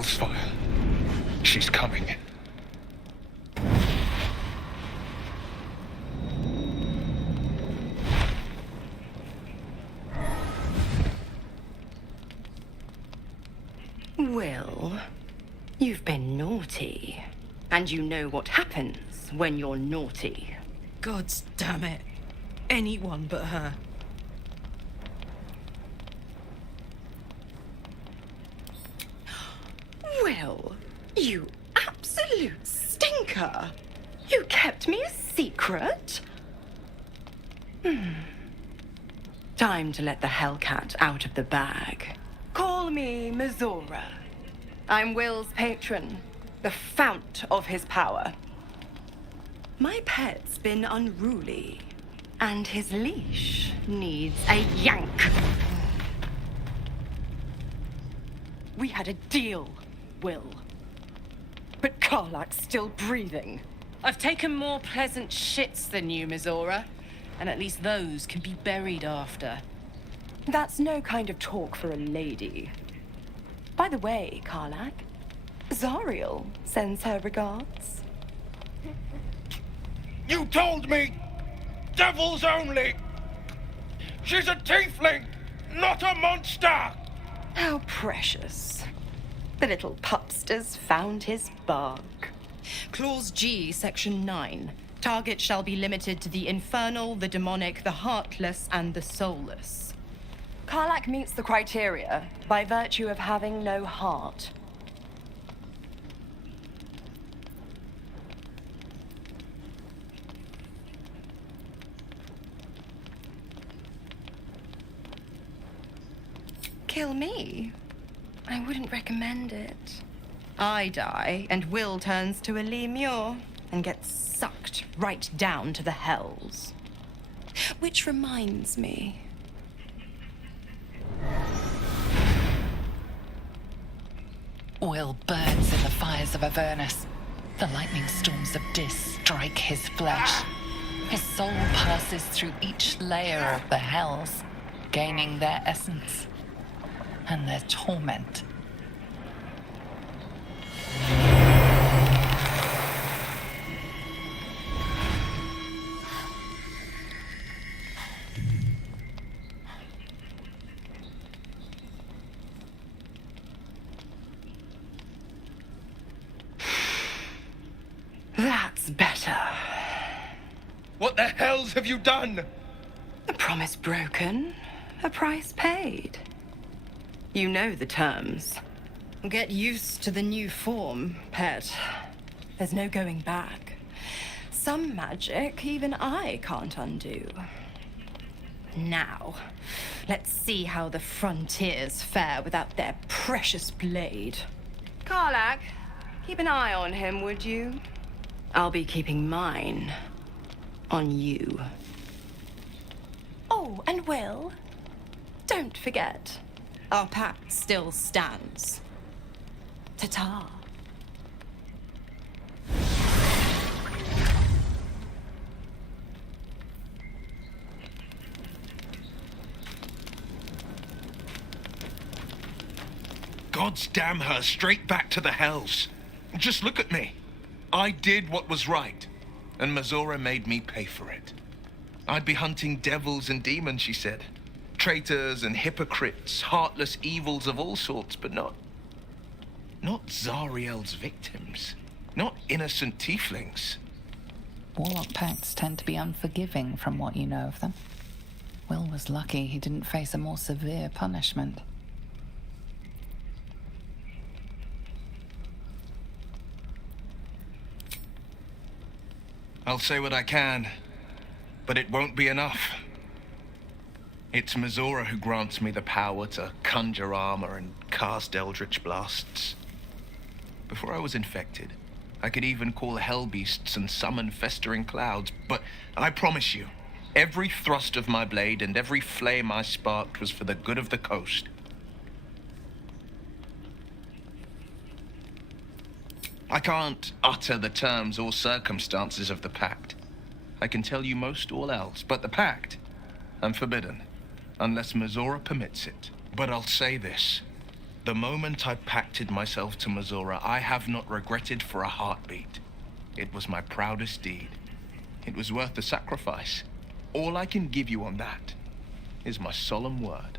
Hellsfire. She's coming. Will, you've been naughty. And you know what happens when you're naughty. God damn it. Anyone but her. Will, you absolute stinker. You kept me a secret? Time to let the Hellcat out of the bag. Call me Mizora. I'm Will's patron, the fount of his power. My pet's been unruly, and his leash needs a yank. We had a deal, Will. But Karlak's still breathing. I've taken more pleasant shits than you, Mizora. And at least those can be buried after. That's no kind of talk for a lady. By the way, Karlak, Zariel sends her regards. You told me! Devils only! She's a tiefling, not a monster! How precious. The little pupster's found his bark. Clause G, Section 9. Target shall be limited to the infernal, the demonic, the heartless, and the soulless. Karlak meets the criteria by virtue of having no heart. Kill me? I wouldn't recommend it. I die, and Will turns to a lemure and gets sucked right down to the hells. Which reminds me. Will burns in the fires of Avernus. The lightning storms of Dis strike his flesh. His soul passes through each layer of the hells, gaining their essence and their torment. That's better. What the hells have you done? A promise broken, a price paid. You know the terms. Get used to the new form, pet. There's no going back. Some magic even I can't undo. Now, let's see how the frontiers fare without their precious blade. Karlak, keep an eye on him, would you? I'll be keeping mine on you. Oh, and Will, don't forget, Our pact still stands. ta-ta. Gods damn her, straight back to the hells. Just look at me. I did what was right, and Mizora made me pay for it. I'd be hunting devils and demons, she said. Traitors and hypocrites, heartless evils of all sorts, but not Zariel's victims. Not innocent tieflings. Warlock pacts tend to be unforgiving from what you know of them. Will was lucky he didn't face a more severe punishment. I'll say what I can, but it won't be enough. It's Mizora who grants me the power to conjure armor and cast eldritch blasts. Before I was infected, I could even call hell beasts and summon festering clouds, but I promise you, every thrust of my blade and every flame I sparked was for the good of the coast. I can't utter the terms or circumstances of the pact. I can tell you most all else, but the pact, I'm forbidden, unless Mizora permits it. But I'll say this. The moment I pacted myself to Missoura, I have not regretted for a heartbeat. It was my proudest deed. It was worth the sacrifice. All I can give you on that is my solemn word.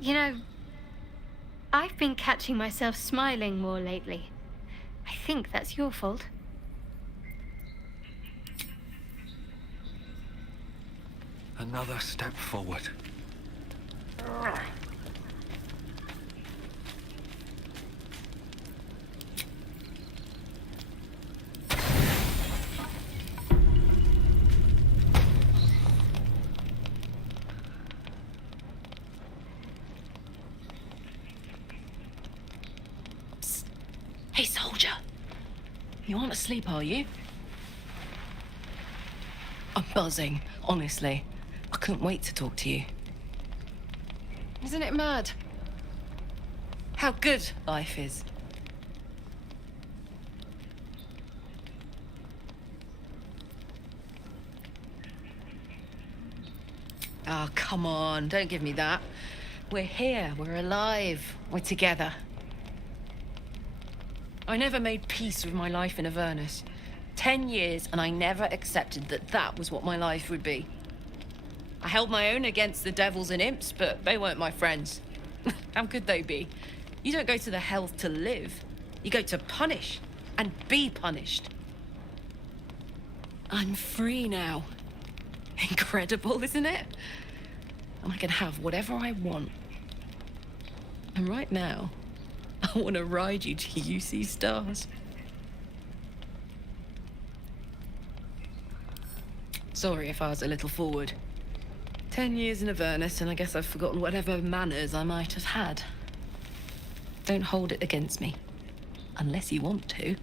You know, I've been catching myself smiling more lately. I think that's your fault. Another step forward. Hey, soldier. You aren't asleep, are you? I'm buzzing, honestly. I couldn't wait to talk to you. Isn't it mad? How good life is. Oh, come on, don't give me that. We're here, we're alive, we're together. I never made peace with my life in Avernus. 10 years, and I never accepted that that was what my life would be. I held my own against the devils and imps, but they weren't my friends. How could they be? You don't go to the hell to live. You go to punish, and be punished. I'm free now. Incredible, isn't it? And I can have whatever I want. And right now, I want to ride you till you see stars. Sorry if I was a little forward. 10 years in Avernus, and I guess I've forgotten whatever manners I might have had. Don't hold it against me. Unless you want to.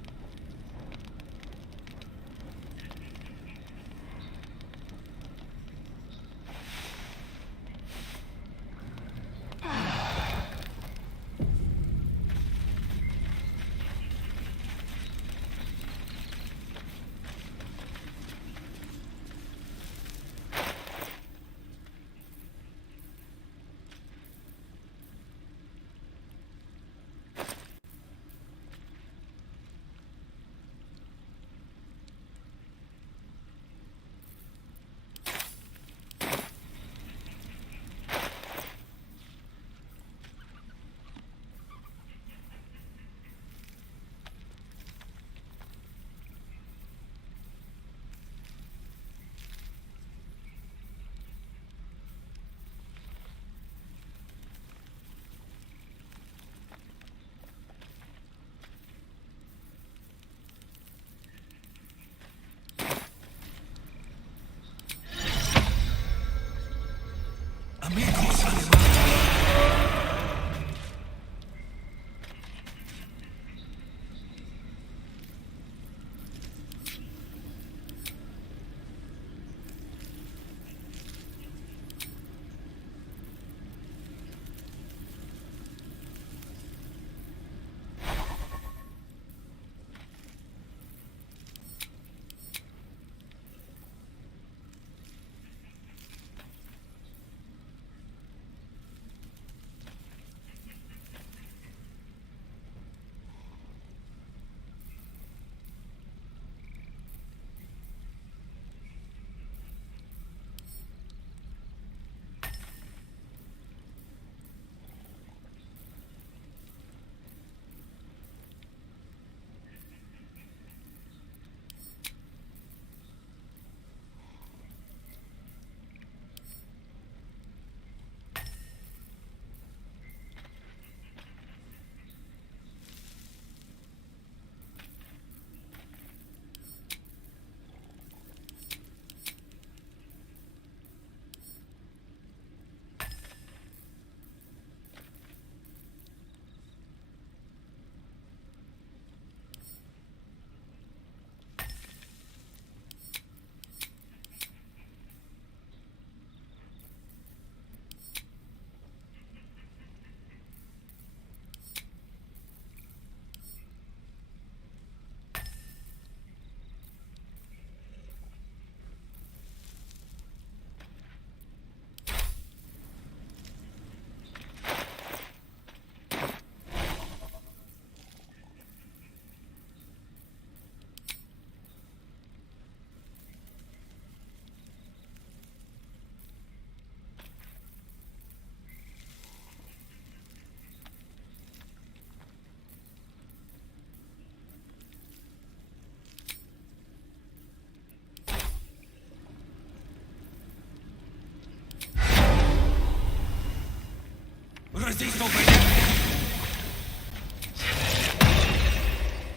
siehst du meine?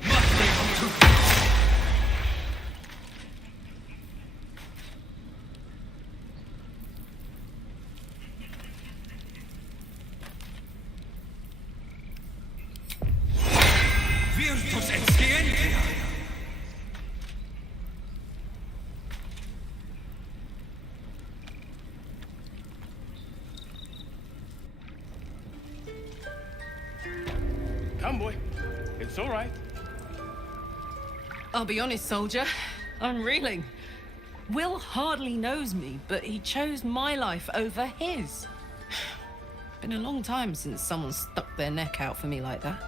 Mach den zu! Virtus extientia! Come, boy. It's all right. I'll be honest, soldier. I'm reeling. Will hardly knows me, but he chose my life over his. Been a long time since someone stuck their neck out for me like that.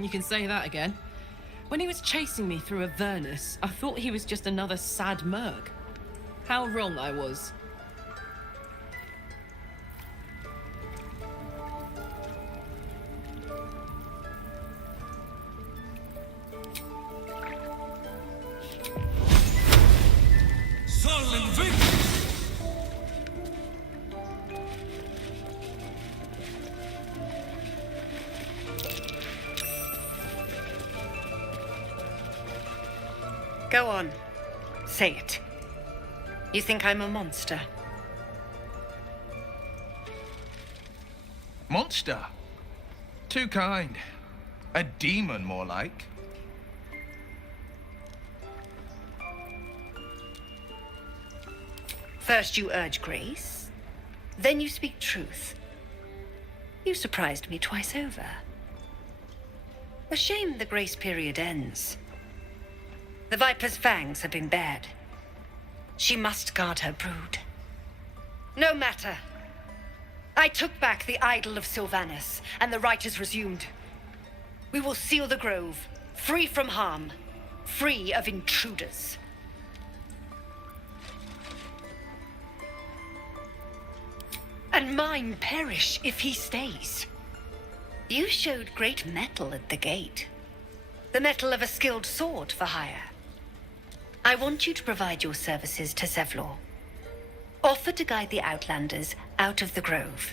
You can say that again. When he was chasing me through Avernus, I thought he was just another sad merc. How wrong I was. Sollen Wind! Go on. Say it. You think I'm a monster? Monster? Too kind. A demon, more like. First you urge grace, then you speak truth. You surprised me twice over. A shame the grace period ends. The Viper's fangs have been bared. She must guard her brood. No matter. I took back the idol of Sylvanus, and the rite is resumed. We will seal the grove, free from harm, free of intruders. And mine perish if he stays. You showed great mettle at the gate. The mettle of a skilled sword for hire. I want you to provide your services to Zevlor. Offer to guide the Outlanders out of the grove.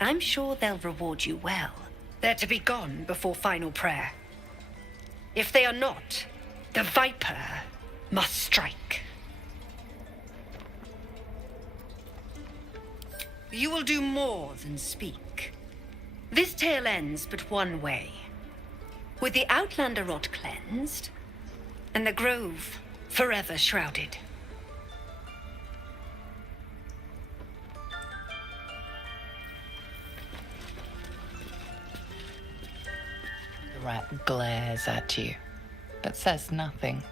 I'm sure they'll reward you well. They're to be gone before final prayer. If they are not, the Viper must strike. You will do more than speak. This tale ends but one way. With the Outlander rot cleansed, and the grove forever shrouded. The rat glares at you, but says nothing.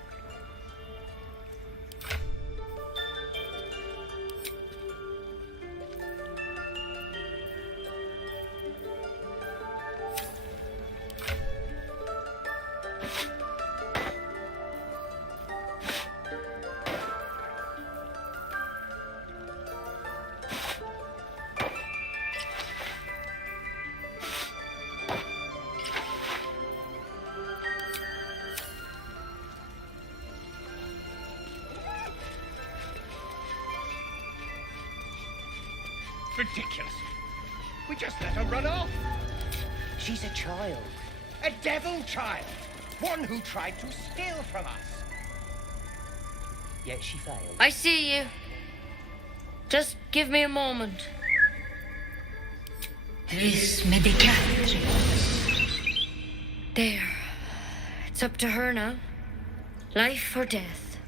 Ridiculous. We just let her run off. She's a child. A devil child. One who tried to steal from us. Yet she failed. I see you. Just give me a moment. This may be cat. There. It's up to her now. Life or death.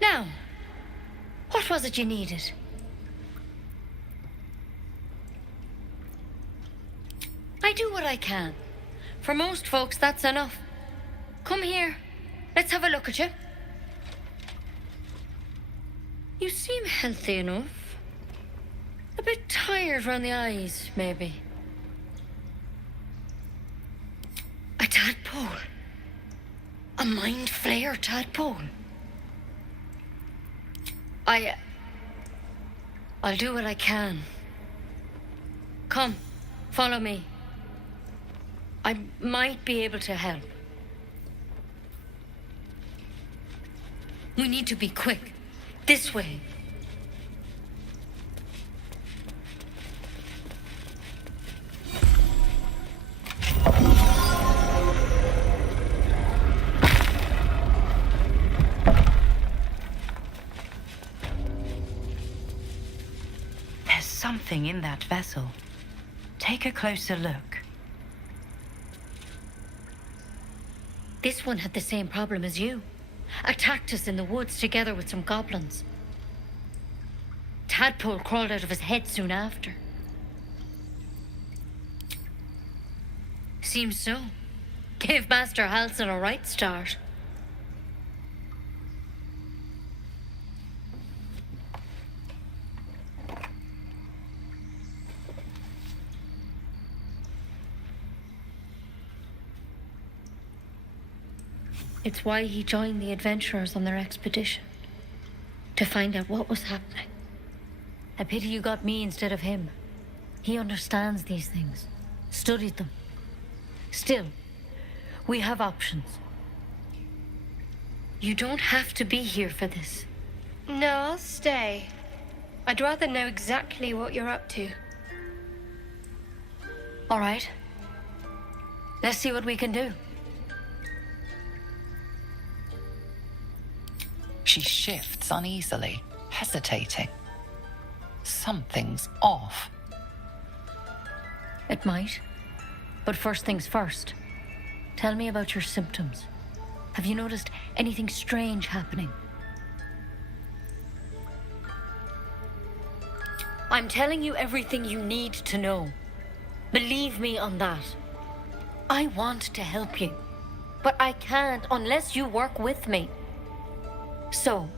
Now, what was it you needed? I do what I can. For most folks, that's enough. Come here. Let's have a look at you. You seem healthy enough. A bit tired round the eyes, maybe. A tadpole. A mind flayer tadpole. I'll do what I can. Come, follow me. I might be able to help. We need to be quick. This way. There's something in that vessel. Take a closer look. This one had the same problem as you. Attacked us in the woods together with some goblins. Tadpole crawled out of his head soon after. Seems so. Gave Master Halsin a right start. It's why he joined the adventurers on their expedition. To find out what was happening. A pity you got me instead of him. He understands these things. Studied them. Still, we have options. You don't have to be here for this. No, I'll stay. I'd rather know exactly what you're up to. All right. Let's see what we can do. She shifts uneasily, hesitating. Something's off. It might. But first things first. Tell me about your symptoms. Have you noticed anything strange happening? I'm telling you everything you need to know. Believe me on that. I want to help you, but I can't unless you work with me. So,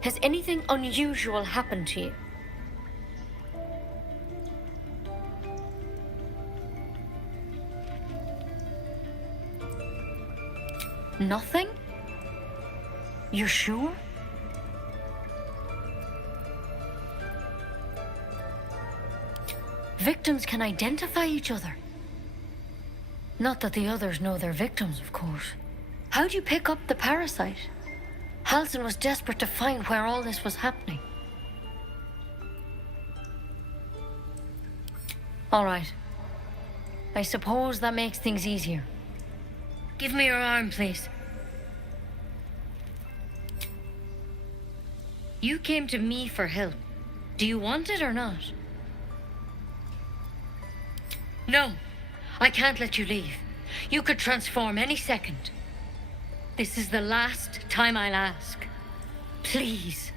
has anything unusual happened to you? Nothing? You're sure? Victims can identify each other. Not that the others know they're victims, of course. How'd you pick up the parasite? Halsin was desperate to find where all this was happening. All right. I suppose that makes things easier. Give me your arm, please. You came to me for help. Do you want it or not? No, I can't let you leave. You could transform any second. This is the last time I'll ask. Please.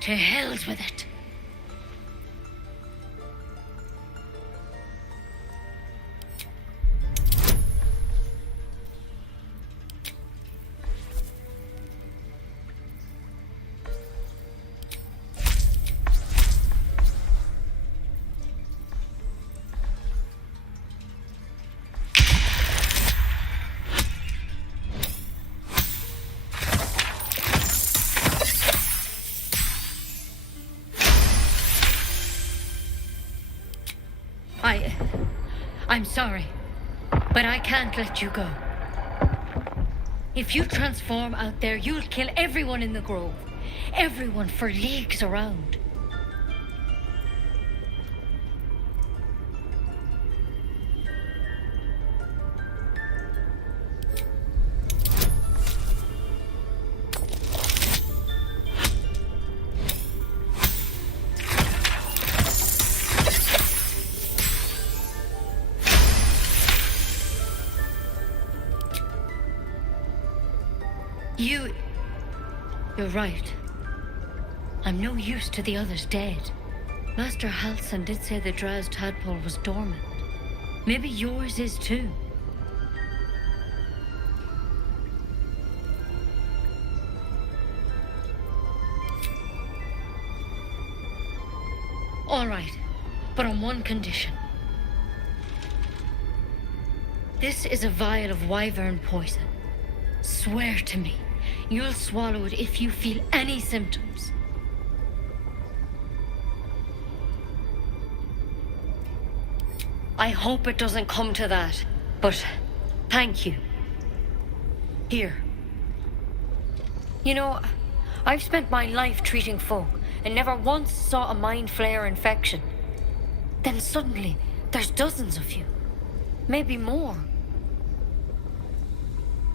To hell's with it. I'm sorry, but I can't let you go. If you transform out there, you'll kill everyone in the grove. Everyone for leagues around. You're right. I'm no use to the others dead. Master Halsin did say the drow's tadpole was dormant. Maybe yours is too. All right, but on one condition. This is a vial of wyvern poison. Swear to me, you'll swallow it if you feel any symptoms. I hope it doesn't come to that, but thank you. Here, You know, I've spent my life treating folk and never once saw a mind flayer infection. Then suddenly, there's dozens of you. Maybe more.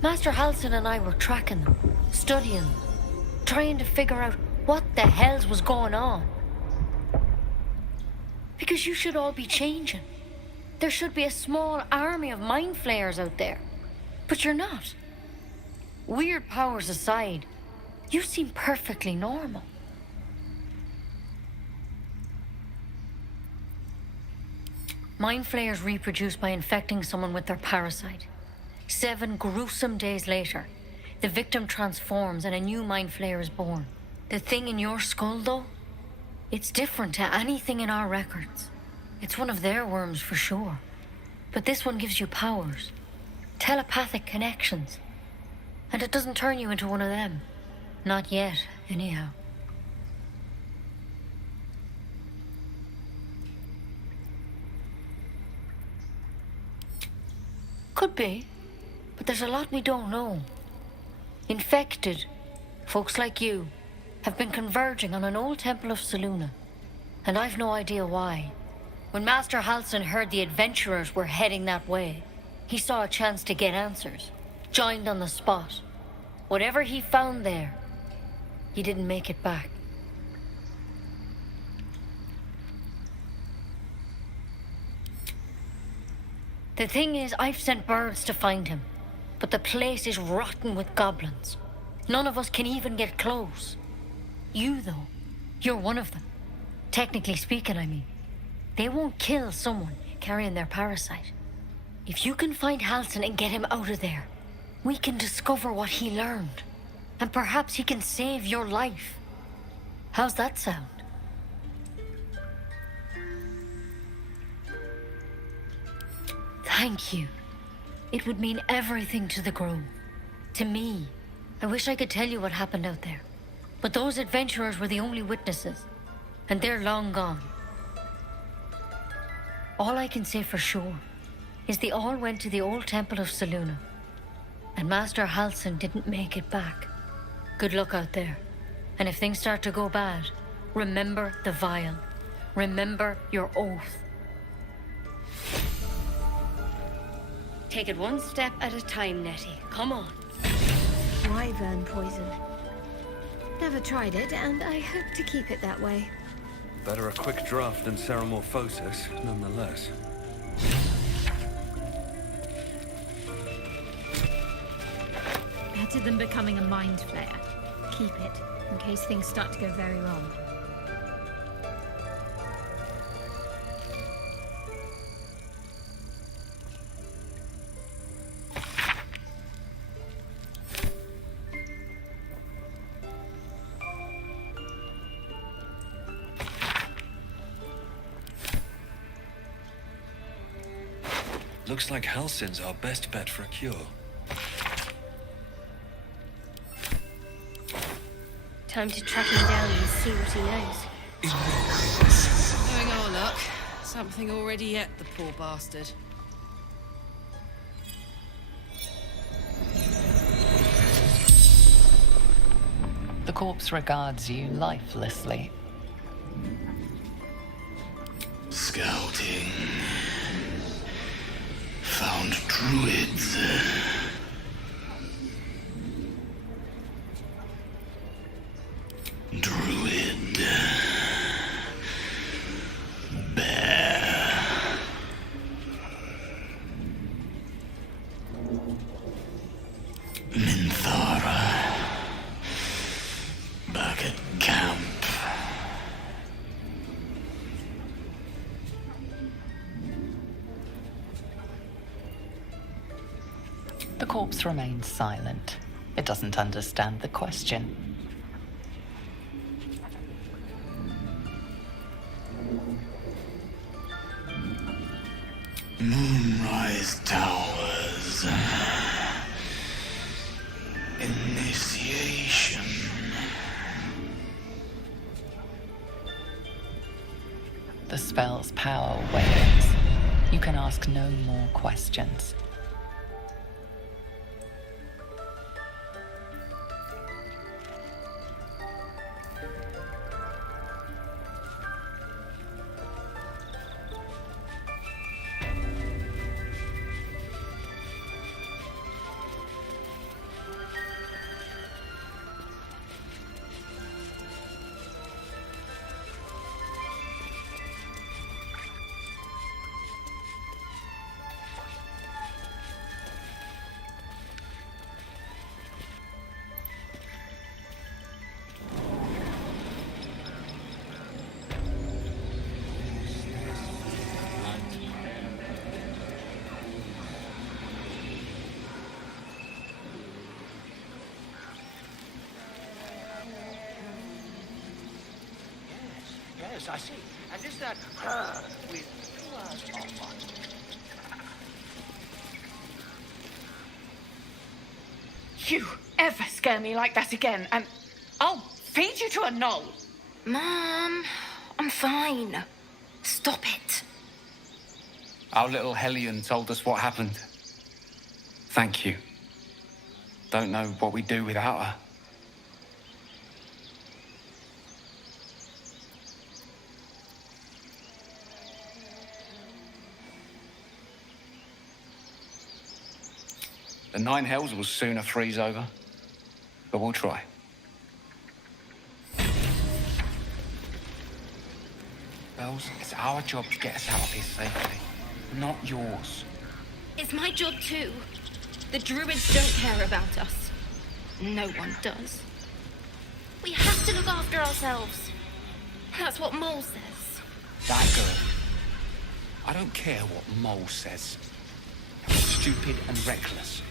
Master Halsin and I were tracking them, studying them, trying to figure out what the hells was going on. Because you should all be changing. There should be a small army of mind flayers out there. But you're not. Weird powers aside, you seem perfectly normal. Mind flayers reproduce by infecting someone with their parasite. 7 gruesome days later, the victim transforms and a new mind flayer is born. The thing in your skull, though, it's different to anything in our records. It's one of their worms for sure. But this one gives you powers, telepathic connections. And it doesn't turn you into one of them. Not yet, anyhow. Could be, but there's a lot we don't know. Infected, folks like you, have been converging on an old temple of Selûne, and I've no idea why. When Master Halsin heard the adventurers were heading that way, he saw a chance to get answers, joined on the spot. Whatever he found there, he didn't make it back. The thing is, I've sent birds to find him, but the place is rotten with goblins. None of us can even get close. You, though, you're one of them. Technically speaking, I mean. They won't kill someone carrying their parasite. If you can find Halsin and get him out of there, we can discover what he learned. And perhaps he can save your life. How's that sound? Thank you. It would mean everything to the Grove. To me. I wish I could tell you what happened out there. But those adventurers were the only witnesses. And they're long gone. All I can say for sure is they all went to the old temple of Selûne. And Master Halsin didn't make it back. Good luck out there. And if things start to go bad, remember the vial. Remember your oath. Take it one step at a time, Nettie. Come on. Wyvern poison. Never tried it, and I hope to keep it that way. Better a quick draft than ceramorphosis, nonetheless. Better than becoming a mind flayer. Keep it, in case things start to go very wrong. Looks like Halsin's our best bet for a cure. Time to track him down and see what he knows. Knowing our luck, something already ate the poor bastard. The corpse regards you lifelessly. Scouting. Found druids. Druid. Bear. Minthara. Back at camp. The corpse remains silent. It doesn't understand the question. Moonrise Towers. Initiation. The spell's power wanes. You can ask no more questions. Yes, I see. And is that with 2 hours off on? You ever scare me like that again, and I'll feed you to a knoll. Mom, I'm fine. Stop it. Our little Hellion told us what happened. Thank you. Don't know what we'd do without her. The 9 hells will sooner freeze over, but we'll try. Bells, it's our job to get us out of here safely, not yours. It's my job too. The druids don't care about us. No one does. We have to look after ourselves. That's what Mole says. That girl. I don't care what Mole says. Stupid and reckless.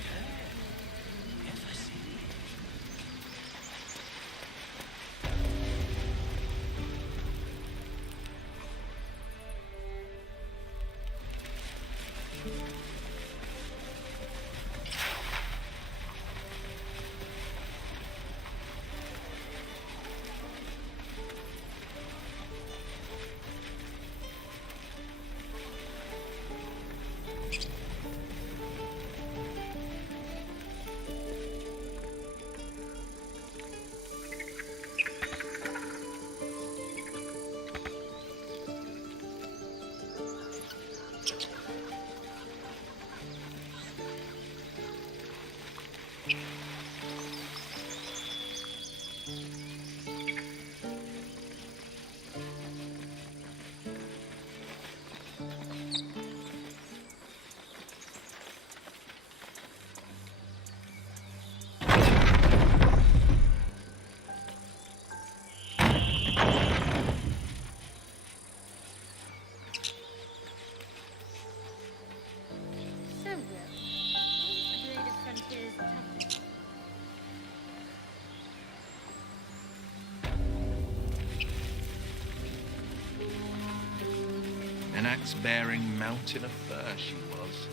An axe-bearing mountain of fur she was.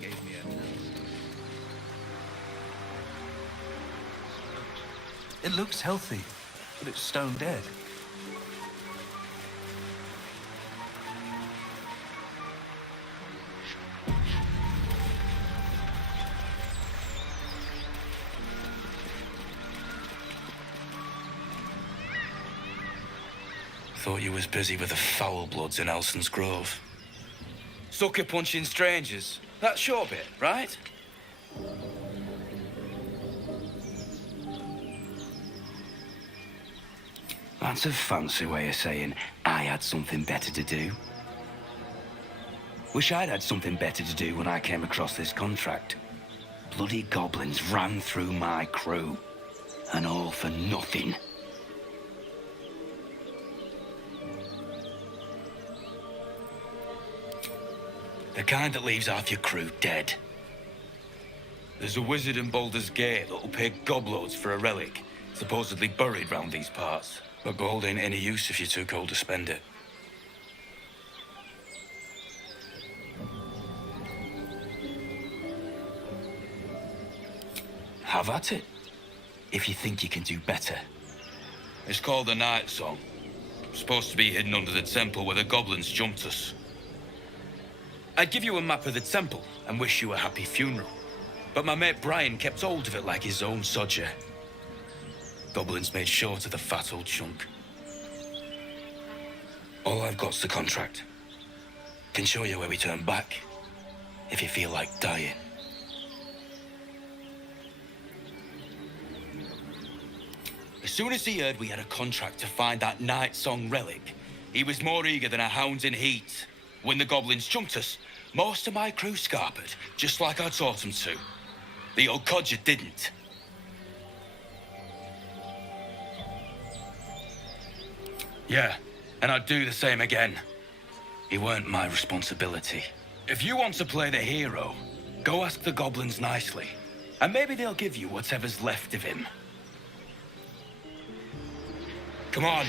Gave me a nose. It looks healthy, but it's stone dead. Thought you was busy with the foul bloods in Elson's Grove. Sucker punching strangers. That's your bit, right? That's a fancy way of saying I had something better to do. Wish I'd had something better to do when I came across this contract. Bloody goblins ran through my crew. And all for nothing. The kind that leaves half your crew dead. There's a wizard in Baldur's Gate that'll pay gobloads for a relic, supposedly buried round these parts. But gold ain't any use if you're too cold to spend it. Have at it, if you think you can do better. It's called the Night Song. Supposed to be hidden under the temple where the goblins jumped us. I'd give you a map of the temple and wish you a happy funeral. But my mate Brian kept hold of it like his own sodger. Goblins made short of the fat old chunk. All I've got's the contract. Can show you where we turn back, if you feel like dying. As soon as he heard we had a contract to find that Night Song relic, he was more eager than a hound in heat. When the goblins jumped us, most of my crew scarpered, just like I taught them to. The old codger didn't. Yeah, and I'd do the same again. It weren't my responsibility. If you want to play the hero, go ask the goblins nicely. And maybe they'll give you whatever's left of him. Come on.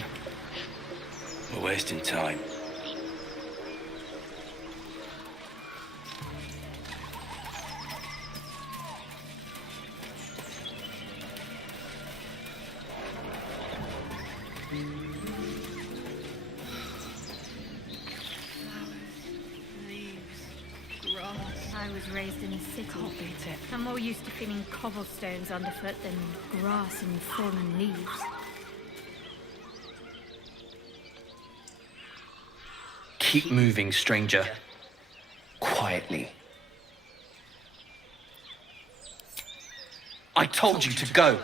We're wasting time. I was raised in a city. I'm more used to feeling cobblestones underfoot than grass and fallen leaves. Keep moving, stranger. Quietly. I told you to go.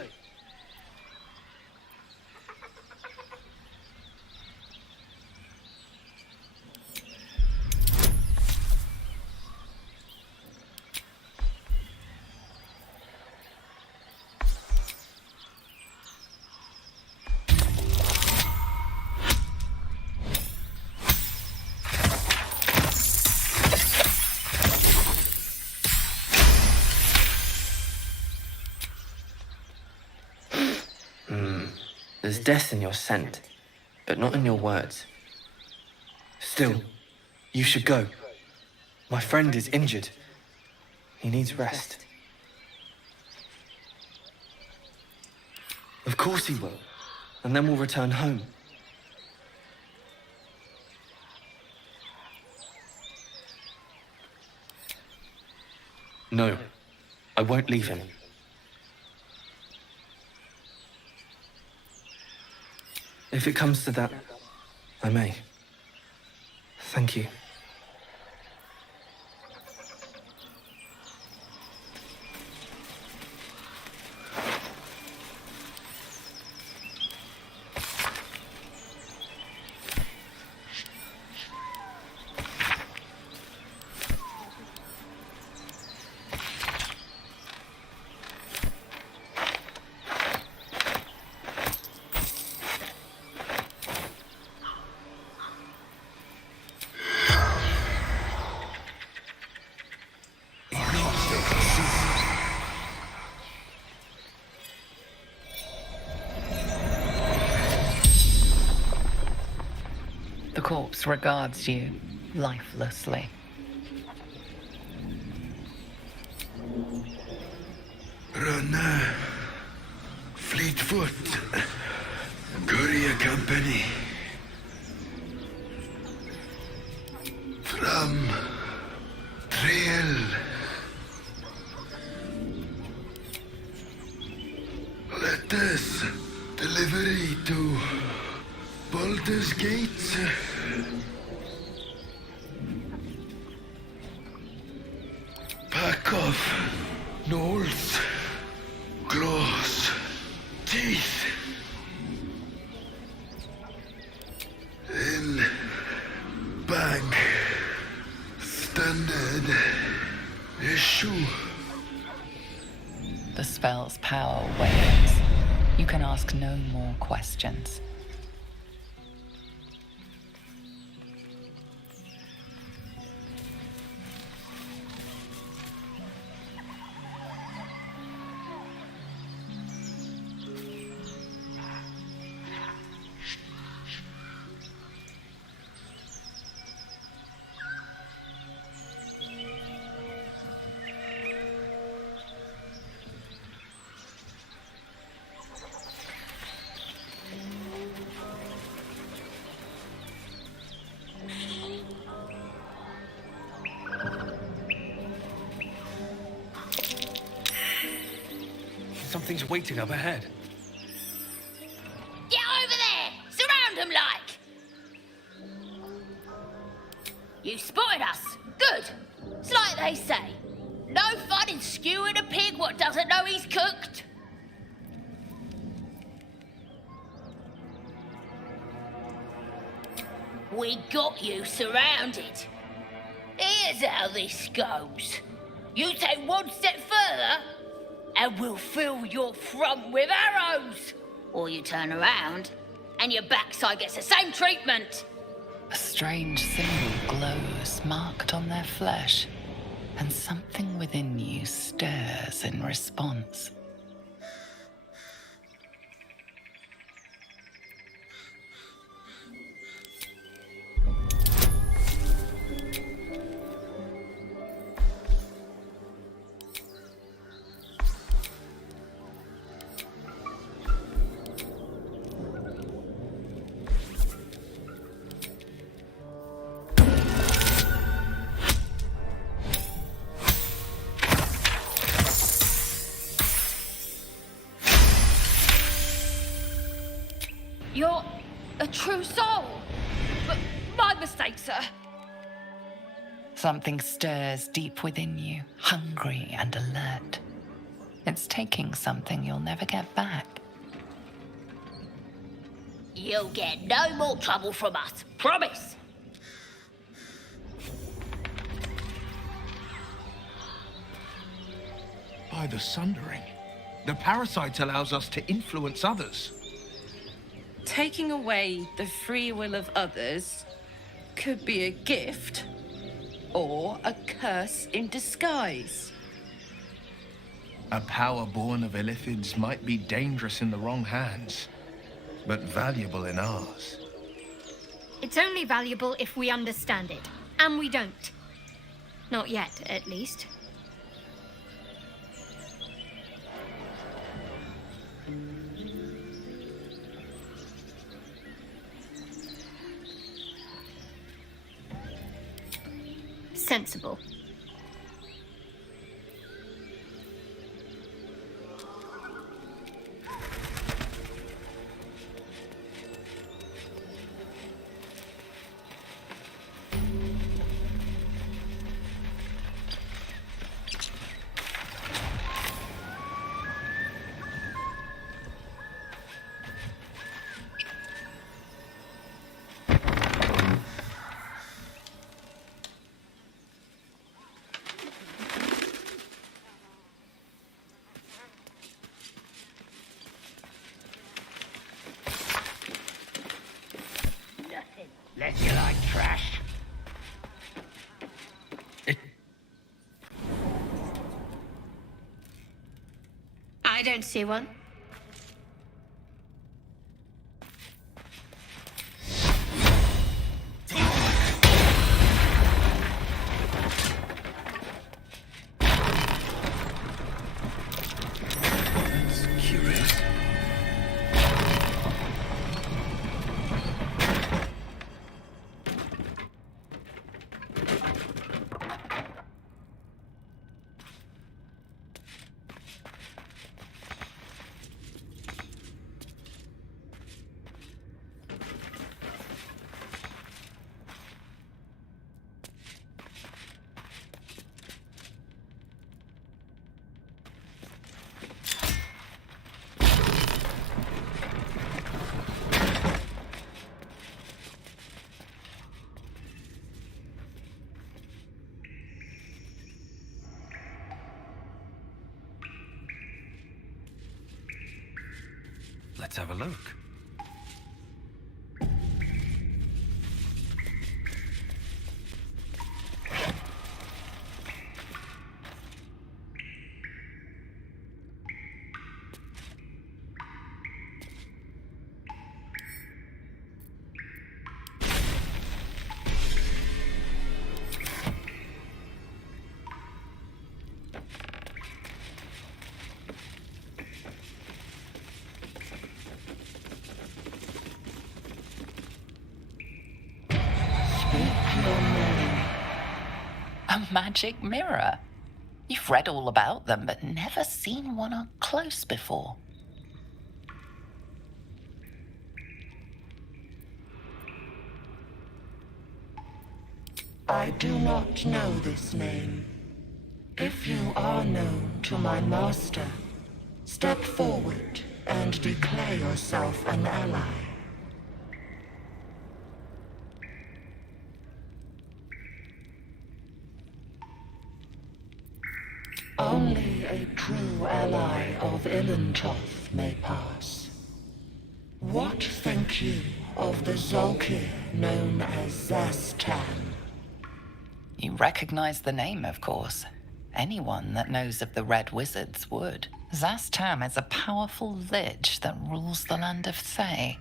There's death in your scent, but not in your words. Still, you should go. My friend is injured. He needs rest. Of course he will, and then we'll return home. No, I won't leave him. If it comes to that, I may. Thank you. The corpse regards you lifelessly. Runner, Fleetfoot, Courier Company. From Trail. Letters, delivery to Baldur's Gate. Pack of gnolls, claws, teeth. In bag, standard issue. The spell's power wanes. You can ask no more questions. Something's waiting up ahead. Get over there! Surround them like! You spotted us. Good. It's like they say. No fun in skewing a pig what doesn't know he's cooked. We got you surrounded. Here's how this goes. You take one step further, and we'll fill your front with arrows. Or you turn around, and your backside gets the same treatment. A strange symbol glows, marked on their flesh, and something within you stirs in response. You're a true soul. But my mistake, sir. Something stirs deep within you, hungry and alert. It's taking something you'll never get back. You'll get no more trouble from us. Promise. By the Sundering, the parasite allows us to influence others. Taking away the free will of others could be a gift or a curse in disguise. A power born of illithids might be dangerous in the wrong hands, but valuable in ours. It's only valuable if we understand it, and we don't. Not yet, at least. Sensible. Less you like trash. I don't see one. That's curious. Let's have a look. A magic mirror. You've read all about them, but never seen one up close before. I do not know this name. If you are known to my master, step forward and declare yourself an ally. Only a true ally of Ilintoth may pass. What think you of the Zolkir known as Zastan? You recognize the name, of course. Anyone that knows of the Red Wizards would. Zastam is a powerful lich that rules the land of Thay.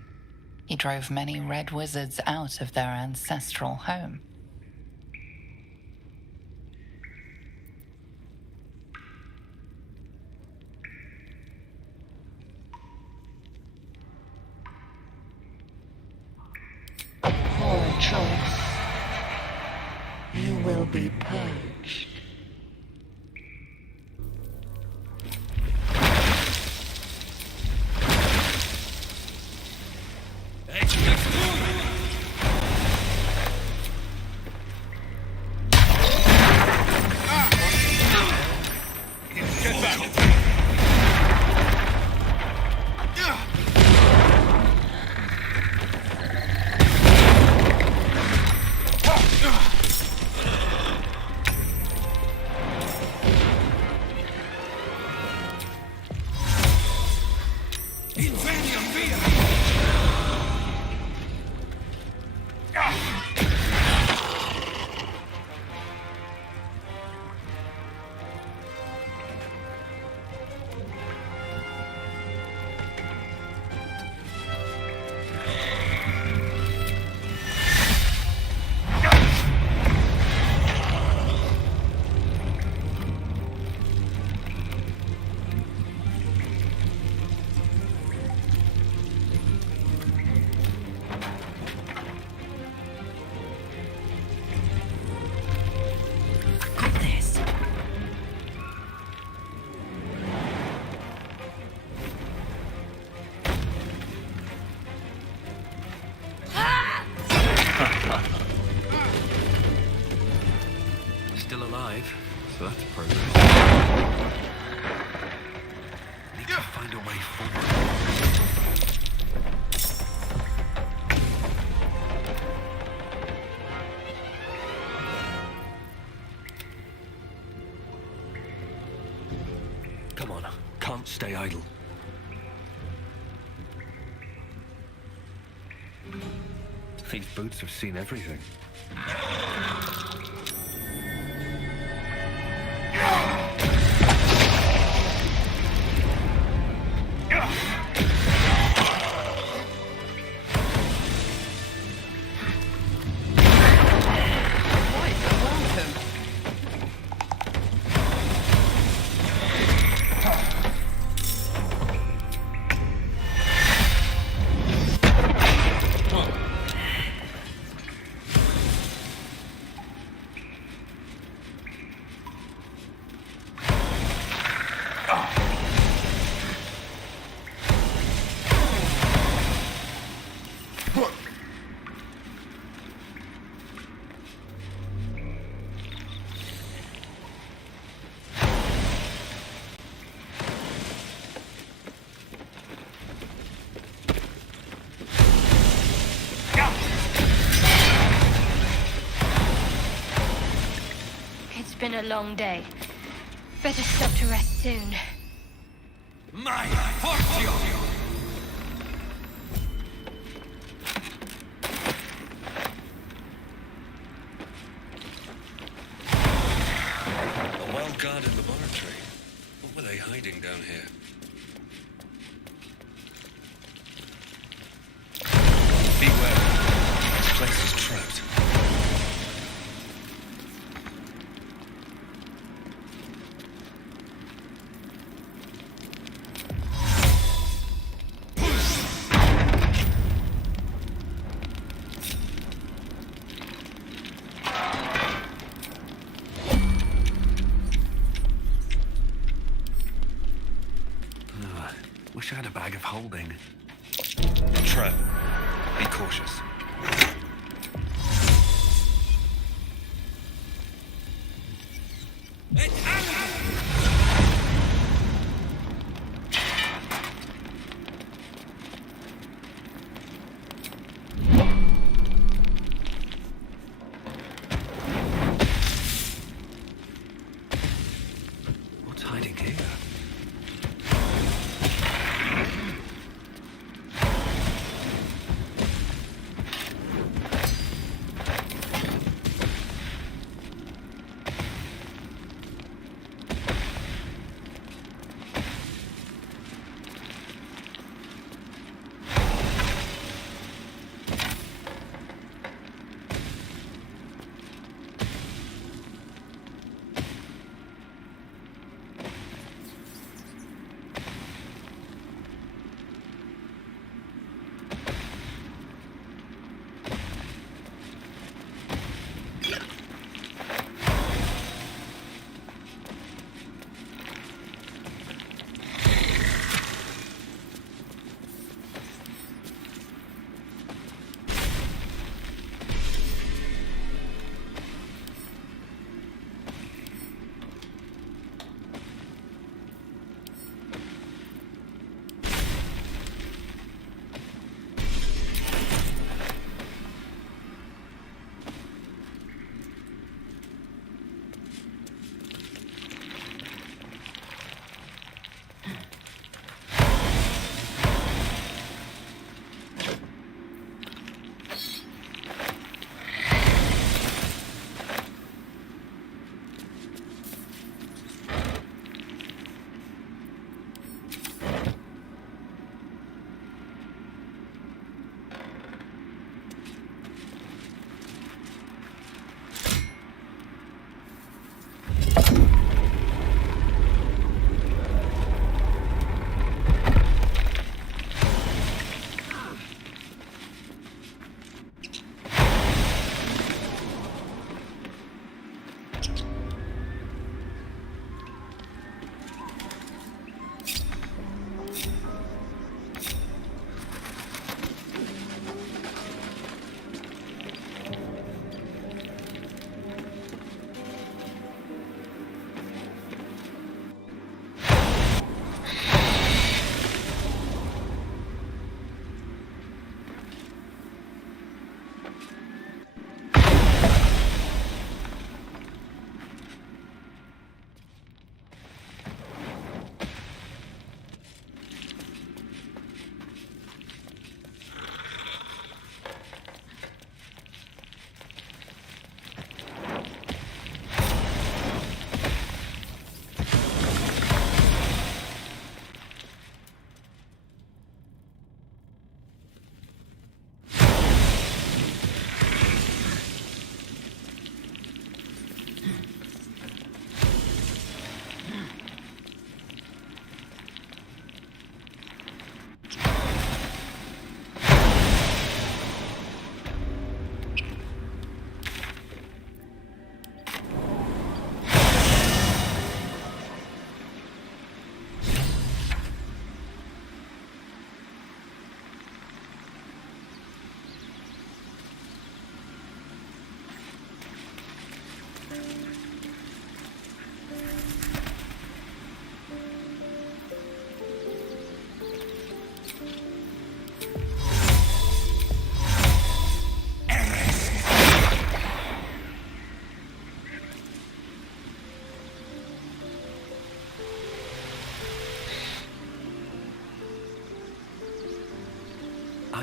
He drove many Red Wizards out of their ancestral home. Poor choice. You will be purged. alive, so that's progress. Need to find a way forward. Come on, can't stay idle. These boots have seen everything. It's been a long day. Better stop to rest soon. My fortune! A well-guarded laboratory. What were they hiding down here? Beware. This place is trapped. Wish I had a bag of holding. Trap. Be cautious. What's hiding here?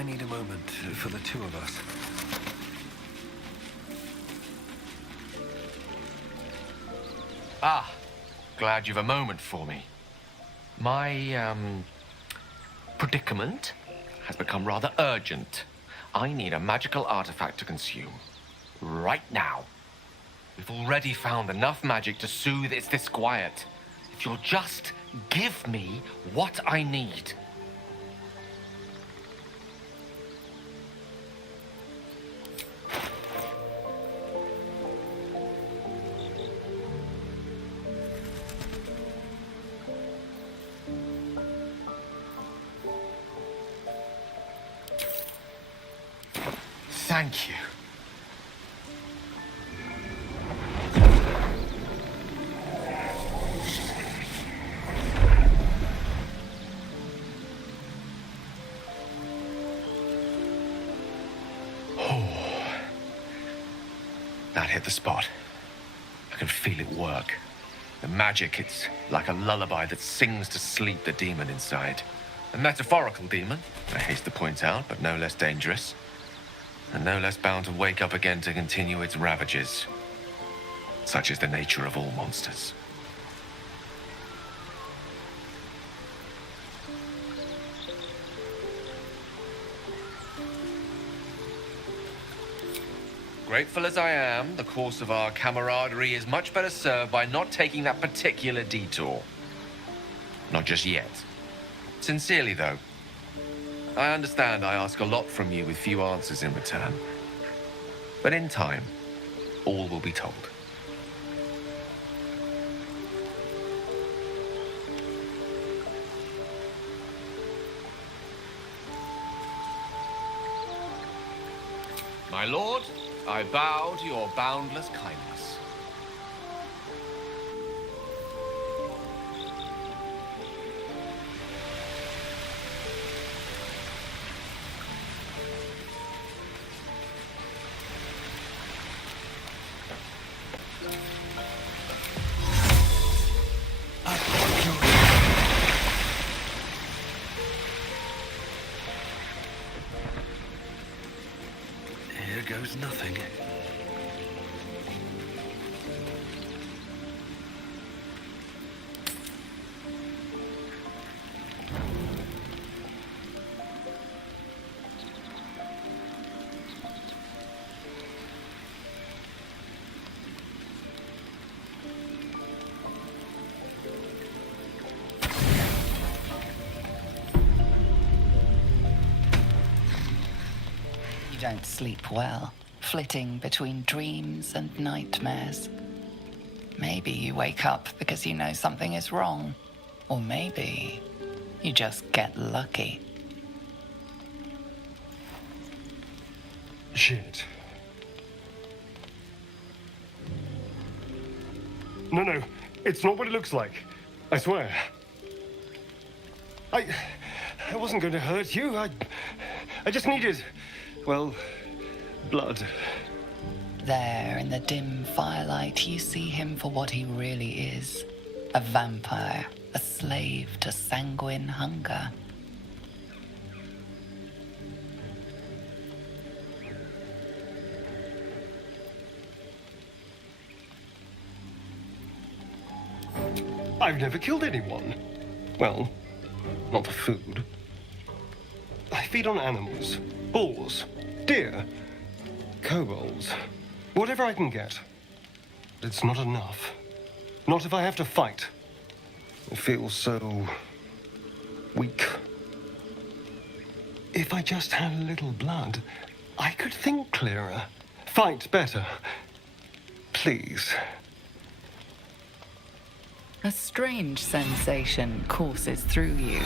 need a moment for the two of us. Ah, glad you've a moment for me. My, predicament has become rather urgent. I need a magical artifact to consume. Right now. We've already found enough magic to soothe its disquiet. If you'll just give me what I need. Thank you. That hit the spot. I can feel it work. The magic, it's like a lullaby that sings to sleep the demon inside. A metaphorical demon, I haste to point out, but no less dangerous. And no less bound to wake up again to continue its ravages. Such is the nature of all monsters. Grateful as I am, the course of our camaraderie is much better served by not taking that particular detour. Not just yet. Sincerely, though. I understand I ask a lot from you with few answers in return. But in time, all will be told. My lord, I bow to your boundless kindness. Here goes nothing. You don't sleep well, flitting between dreams and nightmares. Maybe you wake up because you know something is wrong. Or maybe you just get lucky. Shit. No, it's not what it looks like. I swear. I wasn't going to hurt you. I just needed, well, blood. There, in the dim firelight, you see him for what he really is. A vampire, a slave to sanguine hunger. I've never killed anyone. Well, not for food. I feed on animals. Boars. Deer. Kobolds. Whatever I can get. But it's not enough. Not if I have to fight. I feel so weak. If I just had a little blood, I could think clearer. Fight better. Please. A strange sensation courses through you,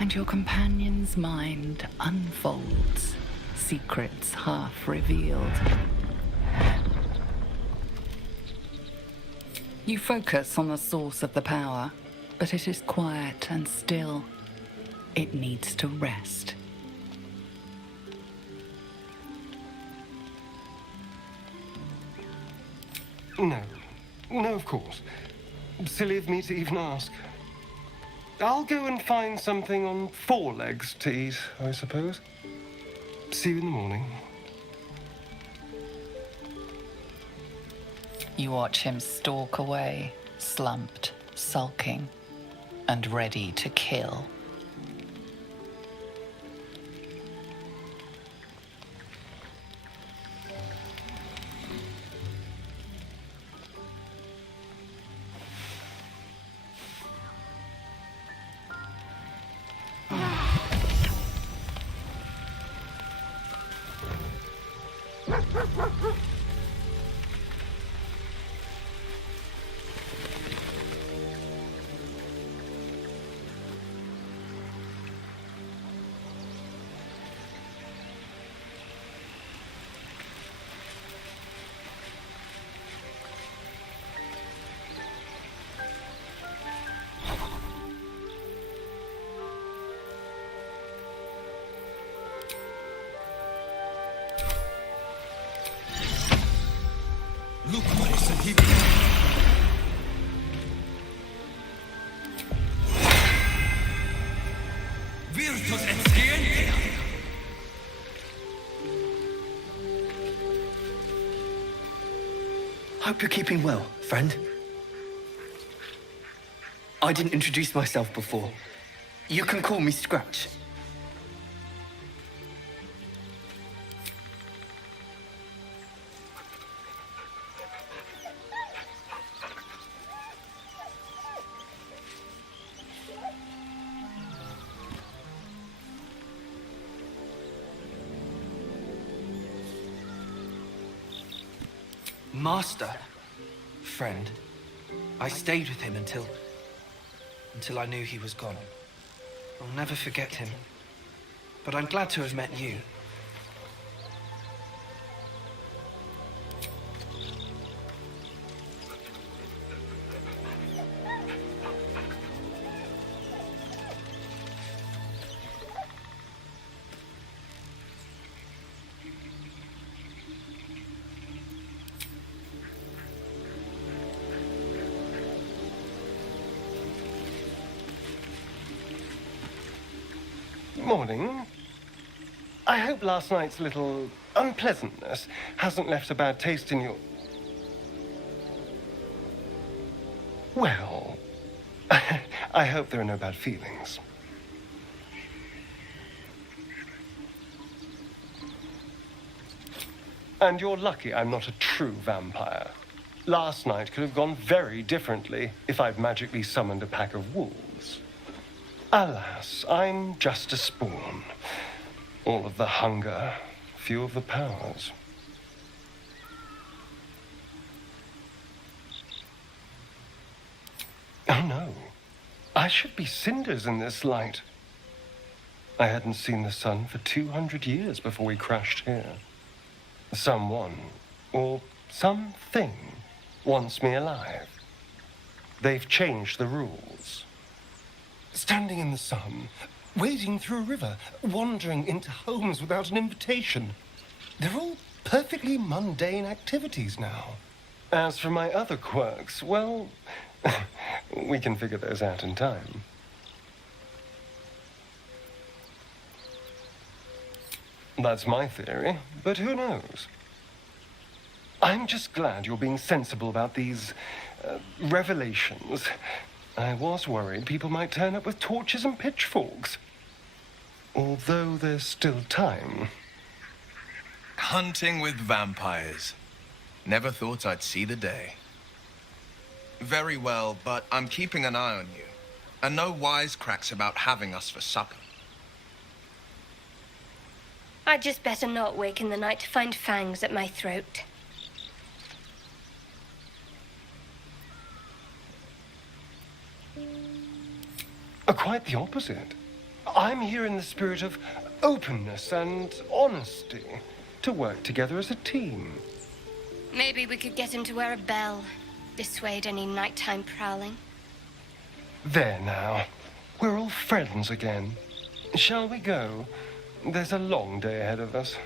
and your companion's mind unfolds, secrets half revealed. You focus on the source of the power, but it is quiet and still. It needs to rest. No, of course. Silly of me to even ask. I'll go and find something on four legs to eat, I suppose. See you in the morning. You watch him stalk away, slumped, sulking, and ready to kill. Look what is he. Virtus et scientia. Hope you're keeping well, friend. I didn't introduce myself before. You can call me Scratch. Master, friend, I stayed with him until I knew he was gone. I'll never forget him, but I'm glad to have met you. Morning. I hope last night's little unpleasantness hasn't left a bad taste in your... Well, I hope there are no bad feelings. And you're lucky I'm not a true vampire. Last night could have gone very differently if I'd magically summoned a pack of wolves. Alas, I'm just a spawn. All of the hunger, few of the powers. Oh no, I should be cinders in this light. I hadn't seen the sun for 200 years before we crashed here. Someone, or something, wants me alive. They've changed the rules. Standing in the sun, wading through a river, wandering into homes without an invitation. They're all perfectly mundane activities now. As for my other quirks, well, we can figure those out in time. That's my theory, but who knows? I'm just glad you're being sensible about these revelations. I was worried people might turn up with torches and pitchforks. Although there's still time. Hunting with vampires. Never thought I'd see the day. Very well, but I'm keeping an eye on you. And no wisecracks about having us for supper. I'd just better not wake in the night to find fangs at my throat. Quite the opposite. I'm here in the spirit of openness and honesty to work together as a team. Maybe we could get him to wear a bell. Dissuade any nighttime prowling. There now. We're all friends again. Shall we go? There's a long day ahead of us.